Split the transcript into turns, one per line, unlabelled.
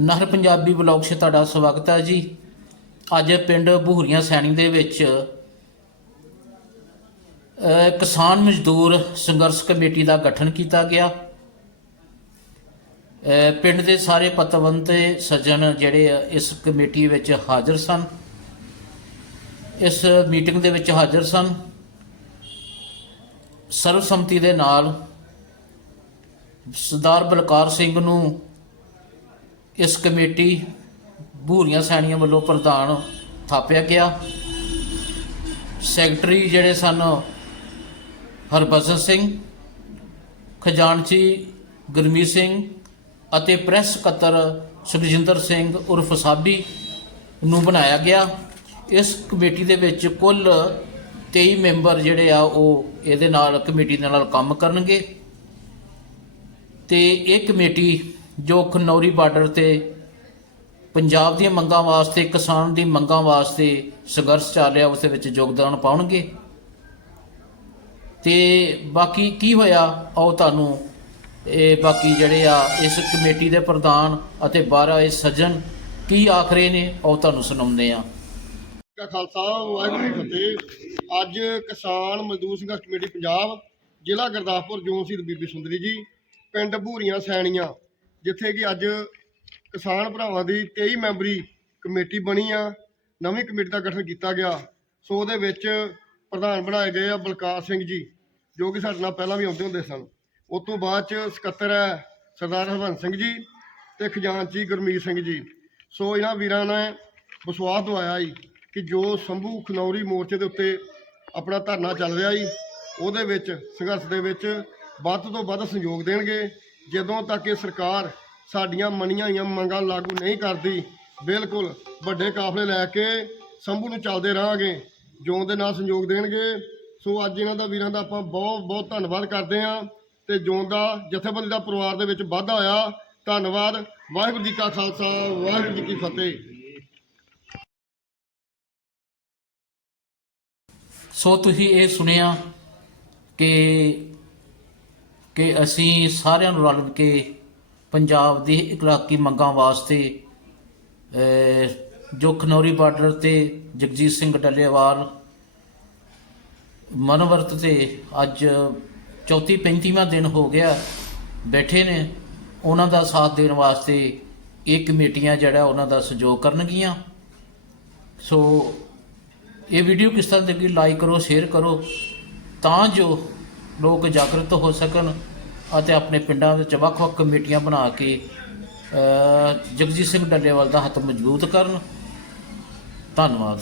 ਨਹਿਰ ਪੰਜਾਬੀ ਬਲੌਗ 'ਚ ਤੁਹਾਡਾ ਸਵਾਗਤ ਹੈ ਜੀ। ਅੱਜ ਪਿੰਡ ਬਹੂਰੀਆਂ ਸੈਣੀ ਦੇ ਵਿੱਚ ਕਿਸਾਨ ਮਜ਼ਦੂਰ ਸੰਘਰਸ਼ ਕਮੇਟੀ ਦਾ ਗਠਨ ਕੀਤਾ ਗਿਆ। ਪਿੰਡ ਦੇ ਸਾਰੇ ਪਤਵੰਤ ਤੇ ਸੱਜਣ ਜਿਹੜੇ ਇਸ ਕਮੇਟੀ ਵਿੱਚ ਹਾਜ਼ਰ ਸਨ। ਇਸ ਮੀਟਿੰਗ ਦੇ ਵਿੱਚ ਹਾਜ਼ਰ ਸਨ। ਸਰਵਸੰਮਤੀ ਦੇ ਨਾਲ ਸਰਦਾਰ ਬਲਕਾਰ ਸਿੰਘ ਨੂੰ ਇਸ ਕਮੇਟੀ ਭੂਰੀਆਂ ਸੈਣੀਆਂ ਵੱਲੋਂ ਪ੍ਰਧਾਨ ਥਾਪਿਆ ਗਿਆ। ਸੈਕਟਰੀ ਜਿਹੜੇ ਸਨ, ਹਰਭਜਨ ਸਿੰਘ, ਖਜ਼ਾਨਚੀ ਗੁਰਮੀਤ ਸਿੰਘ ਅਤੇ ਪ੍ਰੈਸ ਸਕੱਤਰ ਸੁਖਜਿੰਦਰ ਸਿੰਘ ਉਰਫ ਸਾਬੀ ਨੂੰ ਬਣਾਇਆ ਗਿਆ। ਇਸ ਕਮੇਟੀ ਦੇ ਵਿੱਚ ਕੁੱਲ 23 ਮੈਂਬਰ ਜਿਹੜੇ ਆ, ਉਹ ਇਹਦੇ ਨਾਲ ਕਮੇਟੀ ਦੇ ਨਾਲ ਕੰਮ ਕਰਨਗੇ। ਤੇ ਇਹ ਕਮੇਟੀ ਜੋ ਖਨੌਰੀ ਬਾਰਡਰ ਤੇ ਪੰਜਾਬ ਦੀਆਂ ਮੰਗਾਂ ਵਾਸਤੇ, ਕਿਸਾਨ ਦੀ ਮੰਗਾਂ ਵਾਸਤੇ ਸੰਘਰਸ਼ ਚੱਲ ਰਿਹਾ, ਉਸ ਦੇ ਵਿੱਚ ਯੋਗਦਾਨ ਪਾਉਣਗੇ। ਤੇ ਬਾਕੀ ਕੀ ਹੋਇਆ, ਉਹ ਤੁਹਾਨੂੰ ਇਹ ਬਾਕੀ ਜਿਹੜੇ ਆ, ਇਸ ਕਮੇਟੀ ਦੇ ਪ੍ਰਧਾਨ ਅਤੇ 12 ਇਹ ਸੱਜਣ ਕੀ ਆਖ ਰਹੇ ਨੇ, ਉਹ ਤੁਹਾਨੂੰ ਸੁਣਾਉਂਦੇ ਆ
ਖਾਲਸਾ, ਵਾਹਿਗੁਰੂ ਜੀ ਫਤਿਹ। ਅੱਜ ਕਿਸਾਨ ਮਜ਼ਦੂਰ ਸੰਘਰਸ਼ ਕਮੇਟੀ ਪੰਜਾਬ ਜ਼ਿਲ੍ਹਾ ਗੁਰਦਾਸਪੁਰ ਜੋਨ ਸ਼ਹੀਦ ਬੀਬੀ ਸੁੰਦਰੀ ਜੀ, ਪਿੰਡ ਭੂਰੀਆਂ ਸੈਣੀਆਂ ਜਿੱਥੇ ਕਿ ਅੱਜ ਕਿਸਾਨ ਭਰਾਵਾਂ ਦੀ 23 ਮੈਂਬਰੀ ਕਮੇਟੀ ਬਣੀ ਆ, ਨਵੀਂ ਕਮੇਟੀ ਦਾ ਗਠਨ ਕੀਤਾ ਗਿਆ। ਸੋ ਉਹਦੇ ਵਿੱਚ ਪ੍ਰਧਾਨ ਬਣਾਏ ਗਏ ਆ ਬਲਕਾਰ ਸਿੰਘ ਜੀ, ਜੋ ਕਿ ਸਾਡੇ ਨਾਲ ਪਹਿਲਾਂ ਵੀ ਆਉਂਦੇ ਹੁੰਦੇ ਸਨ। ਉਸ ਤੋਂ ਬਾਅਦ ਚ ਸਕੱਤਰ ਹੈ ਸਰਦਾਰ ਹਰਵੰਤ ਸਿੰਘ ਜੀ ਤੇ ਖਜ਼ਾਨਚੀ ਗੁਰਮੀਤ ਸਿੰਘ ਜੀ। ਸੋ ਇਹਨਾਂ ਵੀਰਾਂ ਨੇ ਵਿਸ਼ਵਾਸ ਦਵਾਇਆ ਜੀ ਕਿ ਜੋ ਸੰਭੂ ਖਨੌਰੀ ਮੋਰਚੇ ਦੇ ਉੱਤੇ ਆਪਣਾ ਧਰਨਾ ਚੱਲ ਰਿਹਾ ਜੀ ਉਹਦੇ ਵਿੱਚ ਸੰਘਰਸ਼ ਦੇ ਵਿੱਚ ਵੱਧ ਤੋਂ ਵੱਧ ਸਹਿਯੋਗ ਦੇਣਗੇ। ਜਦੋਂ ਤੱਕ ਇਹ ਸਰਕਾਰ ਸਾਡੀਆਂ ਮੰਨੀਆਂ ਹੋਈਆਂ ਮੰਗਾਂ ਲਾਗੂ ਨਹੀਂ ਕਰਦੀ, ਬਿਲਕੁਲ ਵੱਡੇ ਕਾਫਲੇ ਲੈ ਕੇ ਸੰਭੂ ਨੂੰ ਚੱਲਦੇ ਰਹਾਂਗੇ ਜੋ ਦੇ ਨਾਲ ਸੰਯੋਗ ਦੇਣਗੇ। ਸੋ ਅੱਜ ਇਹਨਾਂ ਦਾ ਵੀਰਾਂ ਦਾ ਆਪਾਂ ਬਹੁਤ ਬਹੁਤ ਧੰਨਵਾਦ ਕਰਦੇ ਹਾਂ ਤੇ ਜੋਨ ਦਾ ਜਥੇਬੰਦੀ ਦਾ ਪਰਿਵਾਰ ਦੇ ਵਿੱਚ ਵਾਧਾ ਹੋਇਆ, ਧੰਨਵਾਦ। ਵਾਹਿਗੁਰੂ ਜੀ ਕਾ ਖਾਲਸਾ, ਵਾਹਿਗੁਰੂ ਜੀ ਕੀ ਫਤਿਹ।
ਸੋ ਤੁਸੀਂ ਇਹ ਸੁਣਿਆ ਕਿ ਕਿ ਅਸੀਂ ਸਾਰਿਆਂ ਨੂੰ ਰਲ ਕੇ ਪੰਜਾਬ ਦੀ ਇਕਲਾਕੀ ਮੰਗਾਂ ਵਾਸਤੇ ਜੋ ਖਨੌਰੀ ਬਾਰਡਰ ਤੇ ਜਗਜੀਤ ਸਿੰਘ ਡੱਲੇਵਾਲ ਮਨਵਰਤ ਤੇ ਅੱਜ 34 35ਵਾਂ ਦਿਨ ਹੋ ਗਿਆ ਬੈਠੇ ਨੇ, ਉਹਨਾਂ ਦਾ ਸਾਥ ਦੇਣ ਵਾਸਤੇ ਇਹ ਕਮੇਟੀਆਂ ਜਿਹੜਾ ਉਹਨਾਂ ਦਾ ਸਹਿਯੋਗ ਕਰਨਗੀਆਂ। ਸੋ, ਇਹ ਵੀਡੀਓ ਕਿਸ ਤਰ੍ਹਾਂ ਲੱਗੀ ਲਾਈਕ ਕਰੋ ਸ਼ੇਅਰ ਕਰੋ, ਤਾਂ ਜੋ ਲੋਕ ਜਾਗਰੂਕ ਹੋ ਸਕਣ ਅਤੇ ਆਪਣੇ ਪਿੰਡਾਂ ਵਿੱਚ ਵੱਖ-ਵੱਖ ਕਮੇਟੀਆਂ ਬਣਾ ਕੇ ਜਗਜੀਤ ਸਿੰਘ ਡੱਲੇਵਾਲ ਦਾ ਹੱਥ ਮਜ਼ਬੂਤ ਕਰਨ। ਧੰਨਵਾਦ।